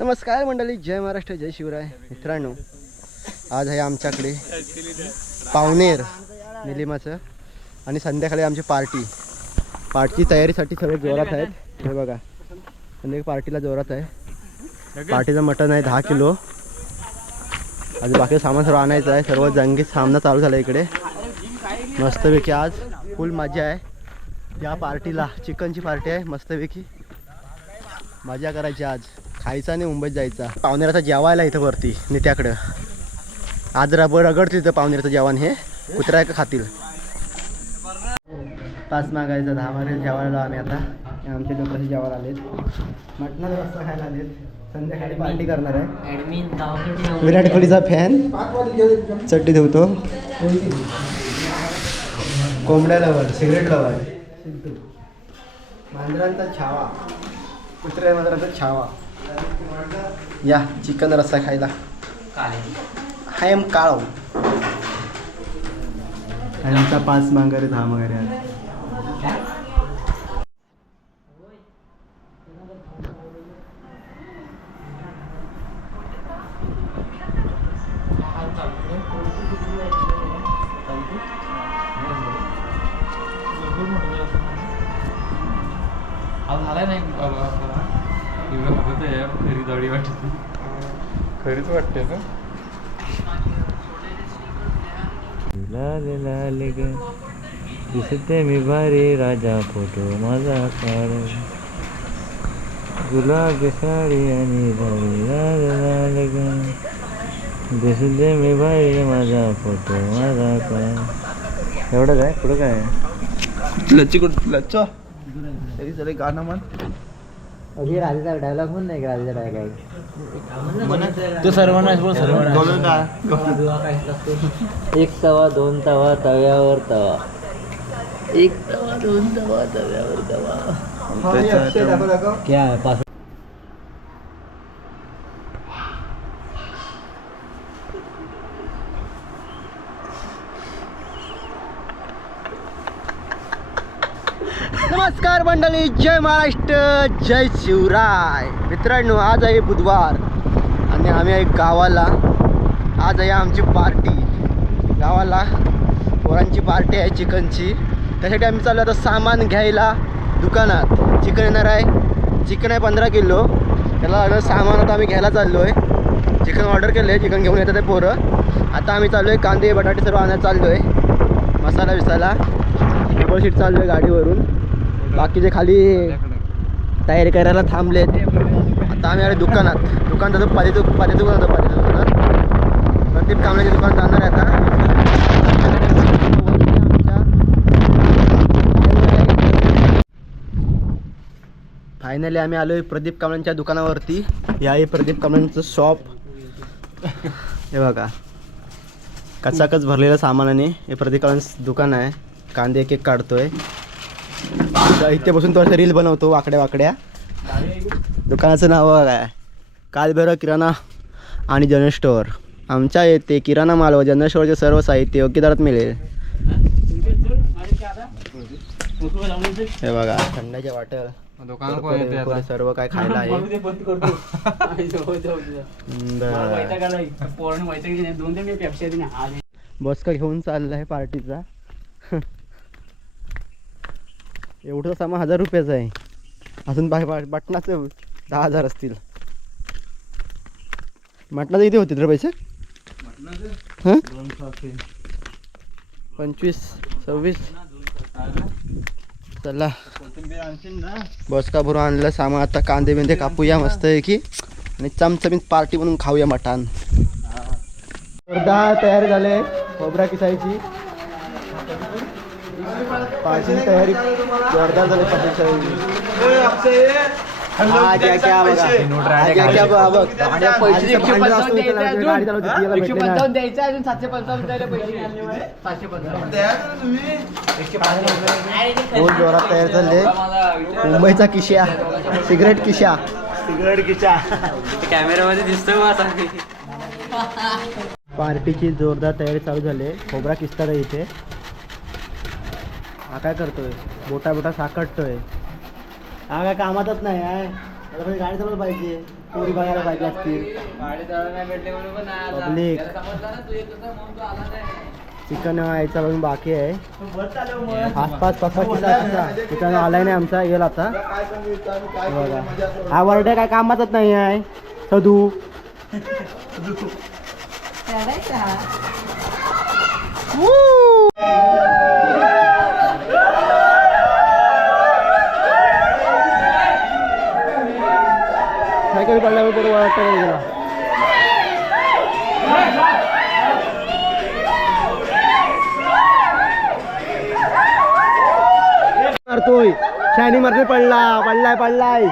नमस्कार मंडळी जय महाराष्ट्र जय शिवराय. मित्रांनो आज आहे आमच्याकडे पावनेर निलिमाचं आणि संध्याकाळी आमची पार्टी. पार्टी तयारीसाठी सगळे जोरात आहेत. हे बघा संध्याकाळी पार्टीला जोरात आहे. पार्टीचं मटण आहे दहा किलो. आज बाकी सामान सर्व आणायचं आहे. सर्व जंगी सामना चालू झाला इकडे. मस्तपैकी आज फुल मजा आहे. या पार्टीला चिकनची पार्टी आहे. मस्तपैकी मजा करायची आज. खायचा आणि मुंबईत जायचा. पावनेराचा जेवायला इथं वरती नेत्याकडं. आज रब रगडतील इथं पावनेराचं जेवण हे. कुत्रा का खातील. पाच मागायचा दहा मागे जेवायला आम्ही आता. हे आमचे लोक जेवायला आलेत. मटणाचा रस्ता खायला आलेत. संध्याकाळी पार्टी करणार आहे. विराट कोहलीचा फॅन चड्डी ठेवतो कोंबड्या लवर सिगरेट लवर मांजरांचा छावा. कुत्र्या मांजरांचा छावा. या चिकन रस्सा खायला. हायम काळव. आमचा पाच मांगारे दहा मांगारे आहेत खरीच वाटते ना लाल लाल ग. दिसते मी भारी राजा फोटो माझा काढ गुलाबी साडी आणि भारी. लाल लाल ग. दिसते मी भारी माझा फोटो माझा काढ एवढंच आहे पुढं काय? लच्ची कुठ? लच्च. तरी चले गाणं म्हण. अरे राजाचा डायलॉग पण नाही का राजाचा डायलॉग तो सर्वांनाच बोल एक तवा दोन तवा तव्यावर तवा। एक तवा दोन तवा तव्यावर तवा। क्या है पास नमस्कार मंडळी जय महाराष्ट्र जय शिवराय. मित्रांनो आज आहे बुधवार आणि आम्ही आहे गावाला. आज आहे आमची पार्टी गावाला पोरांची पार्टी आहे चिकनची. त्यासाठी आम्ही चाललो आता सामान घ्यायला दुकानात. चिकन येणार आहे. चिकन आहे पंधरा किलो. त्याला लागणार सामान आता आम्ही घ्यायला चाललो आहे चिकन ऑर्डर केलं आहे चिकन घेऊन येतात ते पोरं. आता आम्ही चाललो आहे कांदे बटाटे सर्व आणायला चाललो आहे मसाला बिसाला डबल शीट चाललो आहे गाडीवरून. बाकीचे खाली तयारी करायला थांबले आता आम्ही आले दुकानात. दुकान त्याचं पाण्याचं पाण्याचं दुकान होतं पाण्याचं दुकानात प्रदीप कांबळेच्या दुकान जाणार आहे आता. फायनली आम्ही आलो प्रदीप कांबळेंच्या दुकानावरती. या आहे प्रदीप कांबळेंचं शॉप हे बघा. कचाकच भरलेलं सामानाने हे प्रदीप कांबळेंचं दुकान आहे. कांदे एक एक काढतोय. इथे बसून थोडंसं रील बनवतो वाकड्या वाकड्या. दुकानाचं नाव काय कालभैरव किराणा आणि जनरल स्टोअर. आमच्या येथे किराणा माल व जनरल स्टोअरचे सर्व साहित्य योग्य दरात मिळेल. हे बघा थंडाच्या वाटल. दुकान सर्व काय खायला आहे. बरं. बस का घेऊन चाललाय पार्टीचा. एवढं सामान हजार रुपयाचं आहे. अजून बाय बा- बटनाचं दहा हजार असतील. मटणाचं किती होते रे पैसे? हं? पंचवीस सव्वीस. चला. बस का भरून आणलं सामान. आता कांदे बिंदे कापूया मस्त आहे की आणि चमचमीत पार्टी म्हणून खाऊया मटण. दहा तयार झाले खोबरा किसायची पार्टीची तयारी जोरदार झाली पार्टीची हा, घ्या, घ्या बघा. हा, घ्या, घ्या भेटले नाही. बहुत जोरात तयार झाले. मुंबईचा किशा. सिगरेट किशा. सिगरेट किशा. कॅमेरामध्ये दिसतोय पार्टीची जोरदार तयारी चालू झाली. खोबरा किस्तार आहे इथे. हा काय करतोय? बोटा बोटा साकटतोय. हा काय कामातच नाही आहे त्याला गाडी चालवलं पाहिजे पोरी बघायला पाहिजे असतील. पब्लिक चिकन यायचा अजून बाकी आहे. आसपास पप्पा किसा चिकन आलाय नाही आमचा येईल आता. हे बघा. हा वरड्या काय कामातच नाही आहे. सदू. सायकल पडल्यावर बरोबर वाटतं गेला मारतोय. शायनिंग मारतोय पडला पडलाय पडलाय.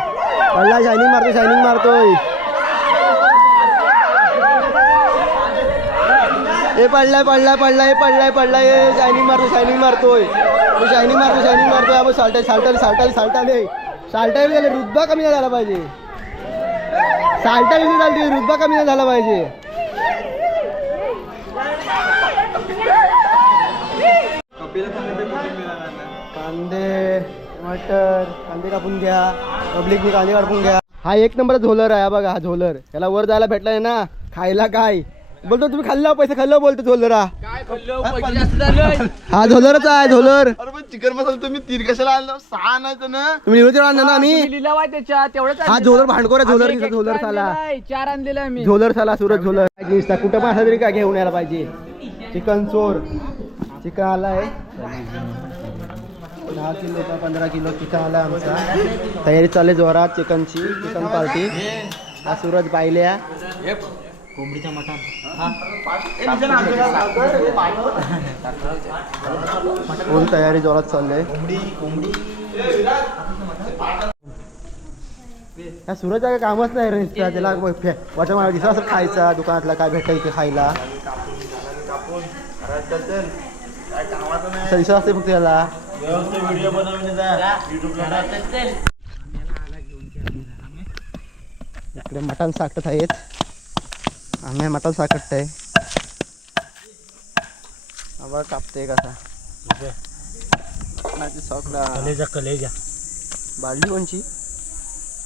पडलाय शायनिंग मारतोय शायनिंग मारतोय. हे पडलाय पडलाय पडलाय पडलाय पडलाय. शायनिंग मारतो शायनिंग मारतोय. शायनिंग मारतो शायनिंग मारतोय. आपण साल्टाय साल्टाले साल्टाले साल्टाले साल्टाय झाले रुतबा कमी नाही झाला पाहिजे. चालता किती झाली रुतबा कमी नाही झाला पाहिजे. कांदे मटर कांदे कापून घ्या पब्लिकने कांदे कापून घ्या. हा एक नंबर झोलर आहे बघा हा झोलर. याला वर जायला भेटलाय ना? खायला काय? बोलतो तुम्ही खाल्ला पैसे खाल्लं बोलतो झोलर हा. हा झोलरच आहे झोलर. अरे पण चिकन मसाला तुम्ही तीन कशाला आणलं? सहा आणायचं ना? तुम्ही निवृत्ती आणलं ना आम्ही? लिलाव आहे त्याच्यात. तेवढंच हा झोलर भांडकोर आहे, झोलर झोलर साला. चार आणलेलं आहे मी. झोलर साला सुरत झोलर. कुठं पण असला तरी काय घेऊन यायला पाहिजे. चिकन चोर. चिकन आलाय. दहा किलोचा पंधरा किलो चिकन आला आमचा. तयारी चालली जोरात चिकनची. Chicken party. हा सूरज पाहिल्या फुल तयारी जोरात चाललंय या सूरज काय कामच नाही रे त्याला वाटा मला दिसला असं खायचा दुकानातला काय भेटायचं खायला. असं दिसत असते फक्त त्याला इकडे मटण साकट आहेत. आम्ही मटण साकट आहे आवाज कापते कसा. सॉकडा कलेजा बाडली कोणची?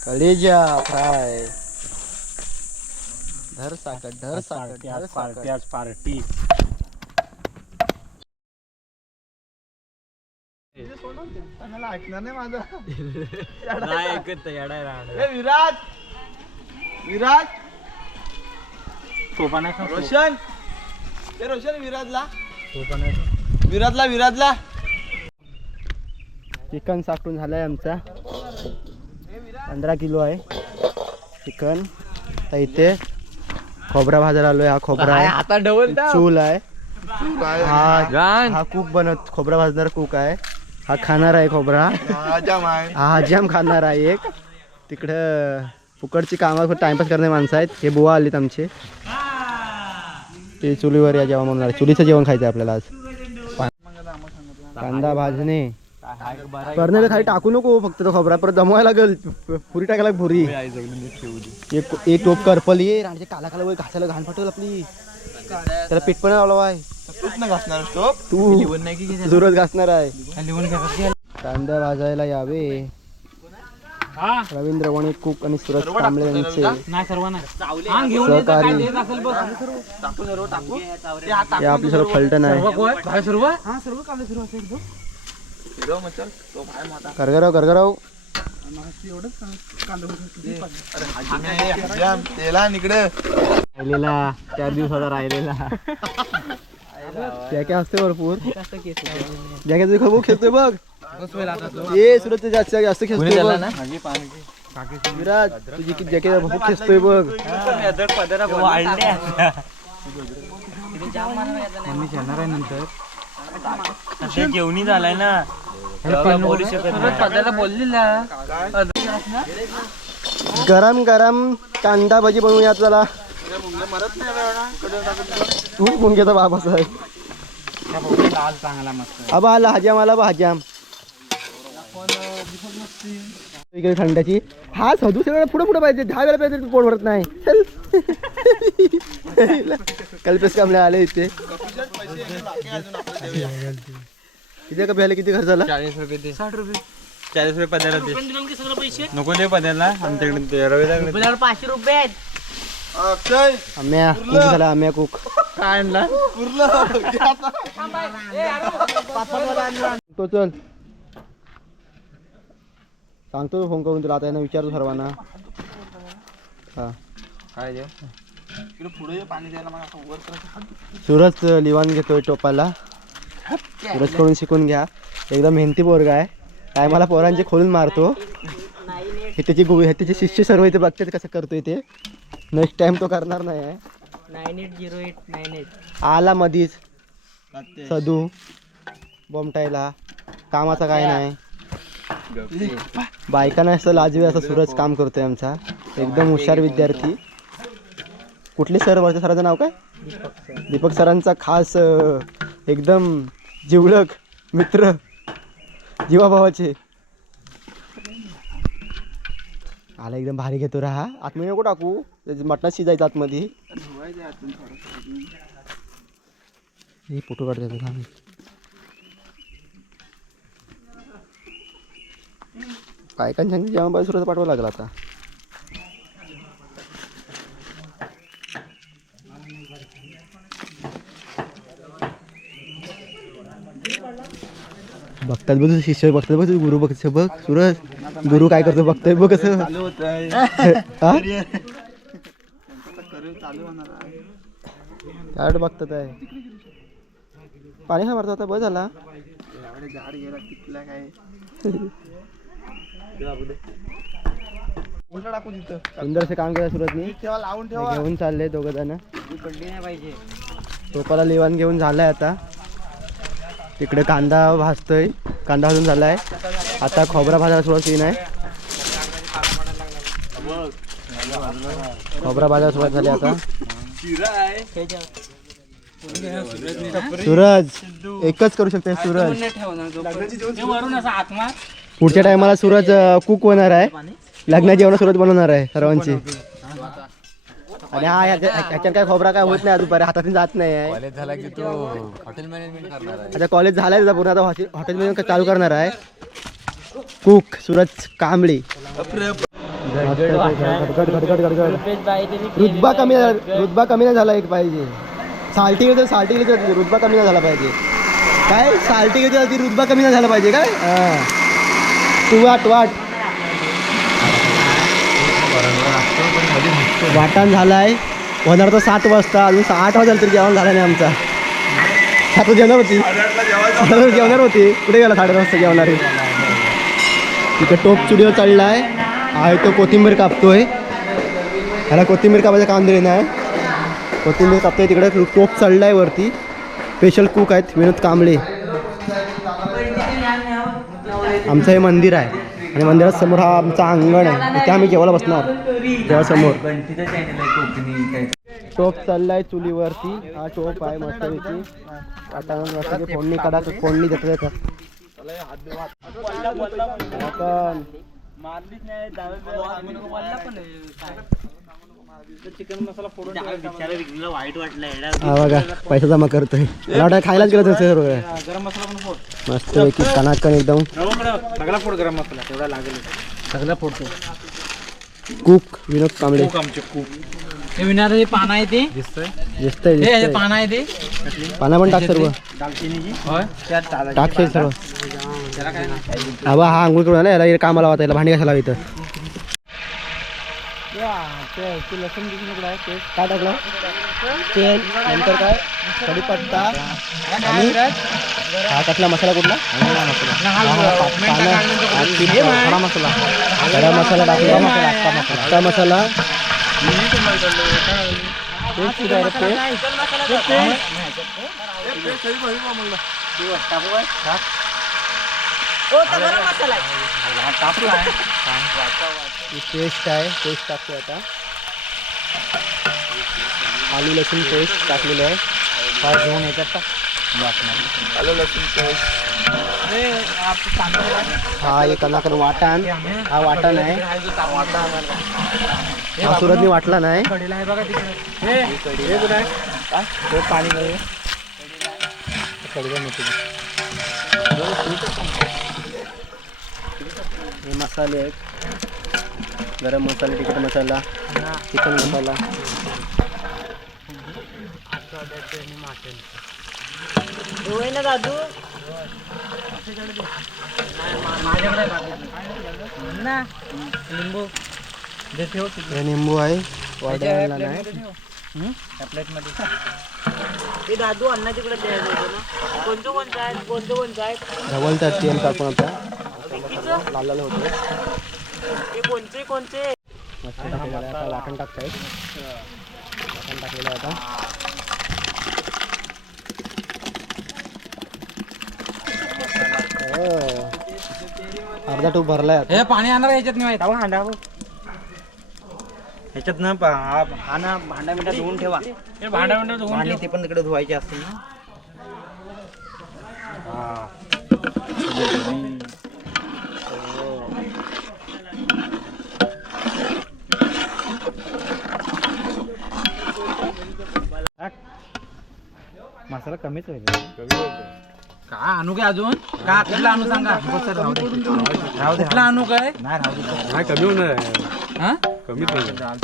कलेजा फ्राय. धर साकट धर साकट धर साकट आज पार्टी. ऐकणार नाही माझं नाही ऐकत येडाय रोशन. ए रोशन विराटला विराटला विराटला चिकन साकटून झालाय आमचा. पंधरा किलो आहे. चिकन. तर इथे खोबरा भाजायला आलोय. हा खोबरा आहे. आता डबल चूल आहे. हा हा कुक बनत खोबरा भाजणार कुक आहे. हा खाणार आहे खोबरा. जाम आहे. हा जाम खाणार आहे एक. तिकडं फुकटची कामावर टाइमपास करणारे माणसं आहेत. हे बुवा आलीत आमचे. ते चुलीवर या जेवण म्हणणार चुलीचं जेवण खायचं आपल्याला आज. कांदा भाजणे. करणे खाली टाकू नको फक्त तो खोबरा. परत जमवायला लागेल. पुरी टाकायला पुरी. एक एक टोप करपल ये. राणचे काला काला घासायला घाण फाटल आपली. त्याला पीठ पण लावला आहे घासणार तो तू सुरत घासणार आहे. कांदा भाजायला यावे. रवींद्र वणे कुक आणि सुरज कांबळे यांचे नाही सर्वांना हा घेऊन येतो, सहकारी. काय देत असेल बघ. हे आपली सर्व फलटण आहे. सर्व हा. करगराव करगराव जाम तेला इकडे. राहिलेला चार दिवसाचा राहिलेला. जॅके असते भरपूर. जॅके तुझी खबू खेळतोय बघ. ए सुरत जास्त जास्त खेळतोय बघ. विराज तुझी किती जॅके भरपूर खेचतोय बघ. जेवणी झालाय ना गरम गरम कांदा भजी बनवूया चला तू मुंग्याचा बाप आहे लाल चांगला मस्त. आबा आला हजाम आला बा हजाम इकडे थंडाची. हा सदू सगळं पुढे पुढे पाहिजे. दहा वेळा पाहिजे पोट भरत नाही. चल. कल्पेश कांबळे आले इथे. किती कपी आले किती खर्च झाला? चाळीस रुपये दे. साठ रुपये. चाळीस रुपये पद्याला नको ते पद्याला आमच्याकडे ते रविदाकडे पाचशे रुपये आहेत. आम्या कुक झाला आम्या कुक? काय आणला? तो चल. सांगतो फोन करून तुला आता यांना विचारतो सर्वांना. हा. काय देऊ इकडे पुढे ये, पाणी द्यायला मला असं वर करायचं. सूरज लिवान घेतोय टोपाला. सूरजकडून शिकून घ्या. एकदम मेहनती पोरगा आहे. काय मला पोरांचे खोलून मारतो. हे त्याची गो हे त्याचे शिष्य सर्व इथे बघते कसं करतोय ते. नेक्स्ट टाइम तो करणार नाही आहे. Nine eight zero eight nine eight आला मधीच. सदू. बोमटायला कामाचा काय नाही. बायकांना असं लाजवे असं सूरज काम करतोय आमचा. एकदम हुशार विद्यार्थी. कुठले सर वरच्या सराचं नाव काय? दीपक सरांचा खास एकदम जिवलक मित्र. जीवाभावाचे. आला एकदम भारी घेतो राहा आतमध्ये नको टाकू. मटणात शिजायचं आतमध्ये. फोटो काढतो बायकांच्या जेवण बाय सुरत पाठवावं लागलं आता? बघतात बघ तुझे शिष्य बघतात बघ गुरु बघ बघ. सूरज गुरु काय करतो बघतोय बघ कसं? चालू होत आहे हा? करिअर. चालू होणार आहे. त्याकडे बघतात आहे. पाणी हा मारतो आता बस झाला. काय? उलटा टाकू तिथं सुंदरसे काम केलं सुरतनी. ठेवा लावून ठेवा घेऊन चालले दोघं जण. पडली नाही पाहिजे टोपाला लिवान घेऊन झालाय आता. तिकडे कांदा भाजतोय. कांदा भाजून झालाय. आता खोबरा भाजायला सुरुवात सीन आहे खोबरा भाजायला सुरुवात झाली आता. सूरज एकच करू शकते सूरज. वरून असा आत्मा. पुढच्या टायमाला सूरज कुक होणार आहे. लग्नाची जेवण सूरज बनवणार आहे सर्वांची. आणि हा ह्याच्या- ह्याच्यात काय खोबरा काय होत नाही दुपारी हातातून जात नाही आहे. कॉलेज झाला की तो हॉटेल मॅनेजमेंट करणार आहे. आता कॉलेज झालाय पूर्ण आता हॉटेल हॉटेलमध्ये चालू करणार आहे. कुक सूरज कांबळे. रुतबा कमी झाला रुतबा कमी नाही झाला एक पाहिजे. साल्टी गेली तर साल्टी गेली तर रुतबा कमी नाही झाला पाहिजे. काय? साल्टी गेली तर रुतबा कमी नाही झाला पाहिजे काय? हा. तू वाट वाट. वाटाण आहे होणार तर सात वाजता अजून आठ वाजायला तरी जेवण झालं नाही आमचा. सात जेवणार होती? सात जेवणार होती? कुठे गेला साडे वाजता आहे तिकडे टोप स्टुडिओ चढला आहे तो कोथिंबीर कापतोय. ह्याला कोथिंबीर कापायचं काम दिले नाही कोथिंबीर कापतोय तिकडे. टोप चढला आहे वरती. स्पेशल कुक आहेत विनोद कांबळे. आमचं हे मंदिर आहे. आणि मंदिरात समोर हा आमचा अंगण आहे. तिथे आम्ही जेवायला बसणार. देवासमोर टोप चाललाय चुलीवरती. हा टोप आहे मस्तपैकी. आता मस्त फोडणी काढा. फोडणी देतात वाईट हा बघा पैसा जमा करतोय. मला वाटतं खायलाच गेलं तसं गरम मसाला पण फोड. मस्त पैकी कणाकण एकदम. सगळा फोड गरम मसाला तेवढा लागेल. सगळा फोडतो कुक विनोद कांबळे. आमचे हे विनार हे पान आहे ते? दिसतंय? दिसतंय हे दिसतंय. पान आहे ते? पाना पण टाक सर्व. दालचिनीची होय? त्यात टाक सर्व. त्याला काय नाही हा बा हा आंघोळ करून आला याला इकडे कामाला वाटायला भांडी कशाला इथं. काय टाकलं? तेल नंतर काय? कढीपत्ता. आणि हा कसला मसाला कुठला? खडा मसाला. खडा मसाला टाकला. अख्खा मसाला. पेस्ट किती आहे? ही पेस्ट आहे. पेस्ट टाकतो आता. आलू लसूण पेस्ट टाकलेलं आहे. हा घेऊन आलं लसूण पेस्ट हा एक कलाकार वाटाण. हा वाटाण आहे. हा सुरतनी वाटला नाही पाणी. हे मसाले आहेत. गरम मसाला तिखट मसाला चिकन मसाला. ना दादू? ना. लिंबू. हे निंबू आहे. वाढायला नाही ते दादू अण्णा तिकडे द्यायचं कोणतं कोणतं आहे कोणतं कोणतं आहे डबल त्यात तेल टाकून आता. लाल लाल होतं. ते कोणते कोणते मस्त टाकलेलं आहे आता वाटण टाकतायत वाटण टाकलेलं आहे आता. हो. अर्धा टूप भरलाय आता. हे पाणी आणणार ह्याच्यात नाही माहिती. हांडा ह्याच्यात ना पा- हा हा ना भांडा मिठा धुवून ठेवा. हे भांडा मिठा धुवून आणि ते पण तिकडे धुवायचे असतील ना. मसाला कमीच होईल. का? आणू काय अजून? का कुठला आणू सांगा? राहू दे. कुठला आणू काय? नाही राहू दे. कमी होणार आहे हा? कमीच होणार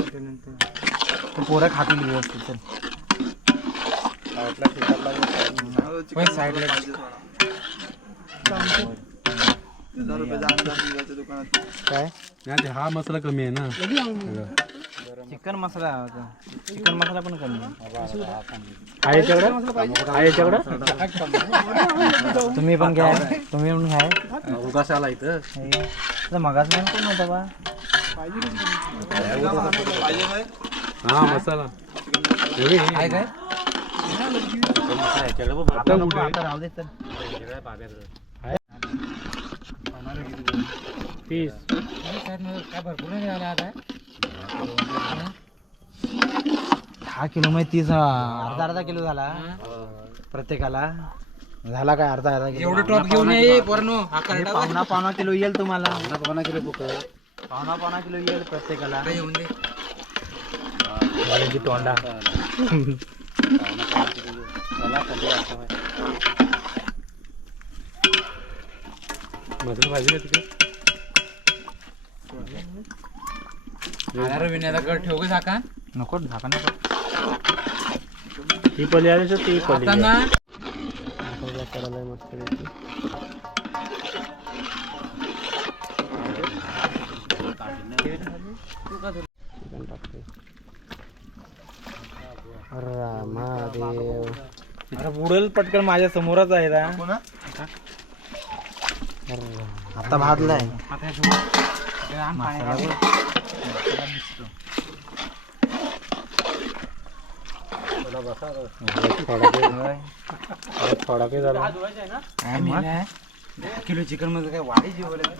तू पोरं खातील व्यवस्थित चल. होय, काय? नाही हा मसाला कमी आहे ना. चिकन मसाला. चिकन मसाला पण कमी आहे. आहे याच्याकडं आहे याच्याकडं तुम्ही पण घ्या. तुम्ही पण घ्या. उगाच आला इथं. हे, मगाच पण कोण होता बा? हा मसाला. काय? काय राहू दे तीस. काय भरपूर नाही झाला आता. दहा किलो मध्ये तीस अर्धा अर्धा किलो झाला. प्रत्येकाला. झाला काय अर्धा अर्धा किलो? एवढं टॉप घेऊन ये पावणा पावणा किलो येईल तुम्हाला. पावणा किलो पावणा पावणा किलो येईल प्रत्येकाला. येऊन दे. तोंडा. मसाला पाहिजे का तिकडे? ठेव झाका? नको झाका नको. ती पली आली तर ती पली आता ना? करायला रामादेव. अरे बुडेल पटकन माझ्या समोरच आहे ना. आता भाजलाय. झाला किलो चिकनमध्ये काय वाढी जेवलं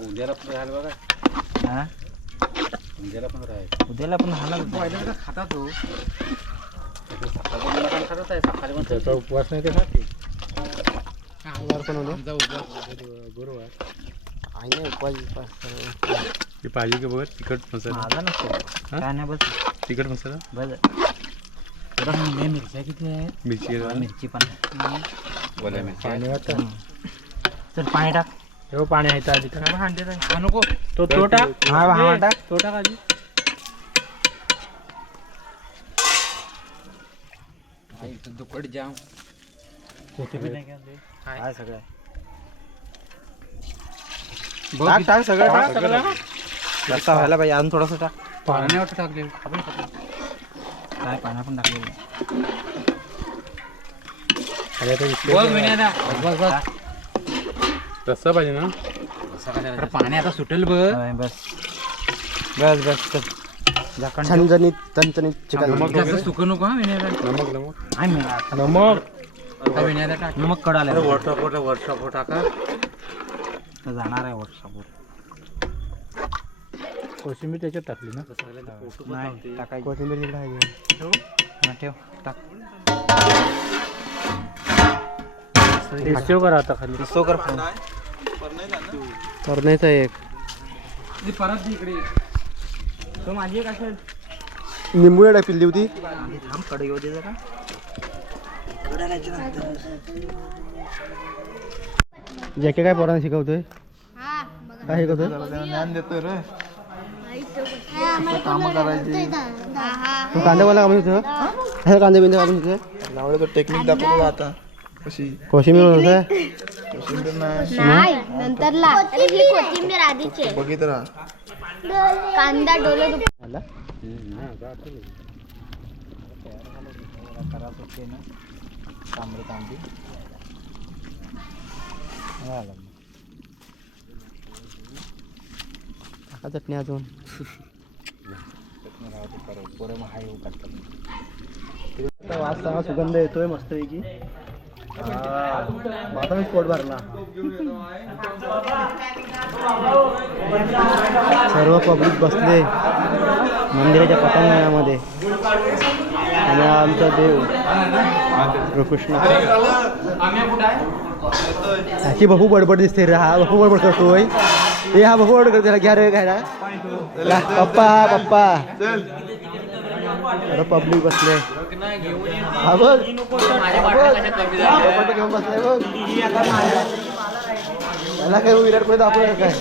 उद्याला पण राहायला बघा हा उद्याला पण राहायला उद्याला पण खाणार खाता तो त्याचा उपवास नाही ते खाते गुरुवार पण गुरुवार आई नाही उपवास बिपवास सर्व. ती पाहिजे का बघ तिखट मसाला? माझा नसतो. काय नाही बस तिखट मसाला? बस. बरं हे मिरच्या किती आहेत? मिरची मिरची पण पाणी वाटतं. चल पाणी टाक. हो पाणी आहे तर आधी. टाक. हा नको. तो तो टाक. हा हा टाक. तो टाक आधी. दुकट जाम. काय सगळं. टाक टाक सगळं टाक. सगळं रस्ता व्हायला पाहिजे. अजून थोडस टाक. पाणी वाटतं टाकले. काय पाण्या पण इतके- बस बस रस्सा पाहिजे ना? पाणी आता सुटेल बघ. बस. बस बस चल. झाकण ठेव. झणझणीत चणचणीत चिकन. जास्त सुकं नको हा विनयाला. नमक नमक. नमक. मग कडाला व्हॉट्सअपवर व्हॉट्सअपवर टाका. जाणार आहे व्हॉट्सअपवर कोशिंबीर त्याच्यात टाकली ना? नाही टाकायची. कोथिंबीर इकडे आहे. हा, ठेव. टाक. टेस्टिव करा आता खाली. सो कर फोन. करण्याचा एक. परत इकडे. तो माझी एक असेल. निंबू टाकली होती. थांबकडे येऊ दे जरा. जॅके काय पोरांना शिकवतोय? हा बघा काय शिकवतोय? ज्ञान देतोय रे काम करायची तू कांदा बोला कापून होतं हे कांदे बिंदे कापून होतं लावलं तर टेक्निक दाखवतो आता कशी कोशिंबीर होतं कोशिंबीर नाही अरे ही कोथिंबीर आधीची. बघित राहा कांदा डोले मला तांबडी तांबडी टाका चटणी अजून. आता वाजता हा सुगंध येतोय मस्तपैकी. आता मी पोट भरला. सर्व पब्लिक बसले मंदिराच्या पटांगणामध्ये आणि आमचा देव श्रीकृष्ण. ह्याची बघू बडबड दिसते रे हा बघू बडबड करतोय ए हा बघू बडबड करतो घ्या रे घ्या पप्पा पप्पा. अरे पब्लिक बसले. हा बघ. घेऊन बसलाय बघ. त्याला काय विराट कोहली दाखवलं काय?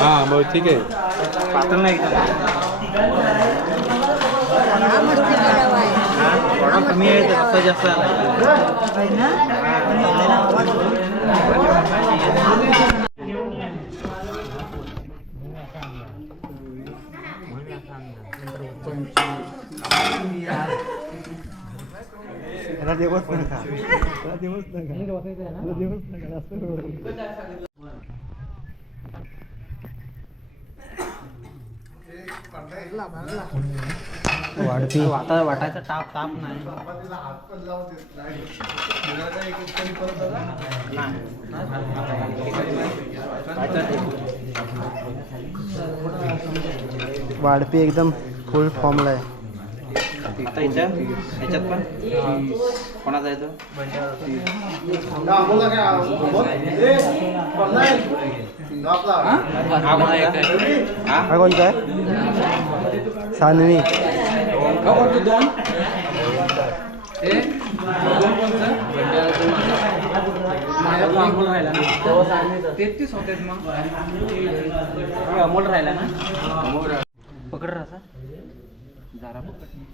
हा मग ठीक आहे. पातळ नाही थोडा कमी आहे जास्त जास्त याला देवच नका याला देवच नका याला देवच नका जास्त बडबड. वाढती वाटा वाटायचा टाप ताप नाही वाढपी एकदम फुल फॉर्मला आहे. आता इथं? ह्याच्यात पण? कोणाचा येतो हा? कोणाचा कोणता आहे सानवी. दोन तेहतीस होते मग अमोल राहिला. ना पकड रसा जरा पकड.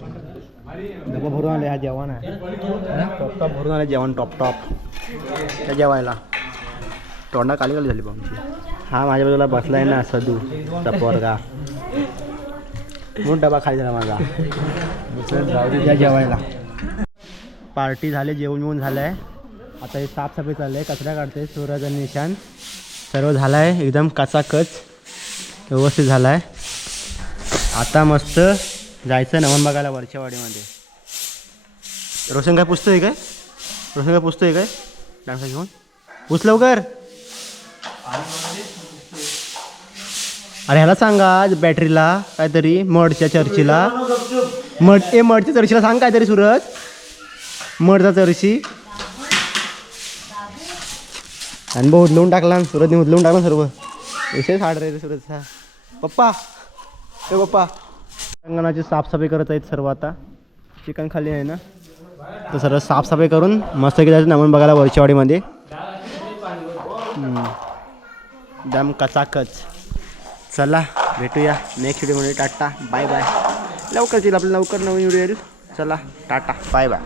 डबा भरून आले हा जेवण आहे. टॉप टॉप भरून आले जेवण टॉप टॉप त्या जेवायला. तोंडा काली काली झाली बा आमची. हा माझ्या बाजूला बसलाय ना सदू पोरगा. म्हणून डबा खाली झाला माझा. त्या जेवायला. पार्टी झाली जेवण जेवण झालं आहे आता हे साफसफाई चालली आहे कचरा काढते सूरज आणि निशांत. सर्व झालं आहे एकदम कचाकच. व्यवस्थित झाला आहे आता मस्त जायचं नवन बघायला वरच्यावाडीमध्ये रोशन काय पुसतोय काय? रोशन काय पुसतोय काय? डान्स घेऊन. पुस लवकर. अरे ह्याला सांगा बॅटरीला काहीतरी मडच्या चर्चीला. मड ए मडच्या चर्चीला सांग काहीतरी सुरज. मडचा चर्ची. आणि भाऊ उदलवून टाकला सुरजने सूरजने उदलवून टाकला सर्व. विशेष हाड रे सुरजचा. पप्पा. ए पप्पा. अंगणाची साफसफाई करत आहेत सर्व आता. चिकन खाली आहे ना? तर सर्व साफसफाई करून मस्त की जायचं नमून बघायला वरचेवाडीमध्ये दम कचाकच. चला भेटूया नेक्स्ट व्हिडिओमध्ये टाटा बाय बाय लवकर येईल आपल्याला लवकर नवीन व्हिडिओ येईल. चला टाटा बाय बाय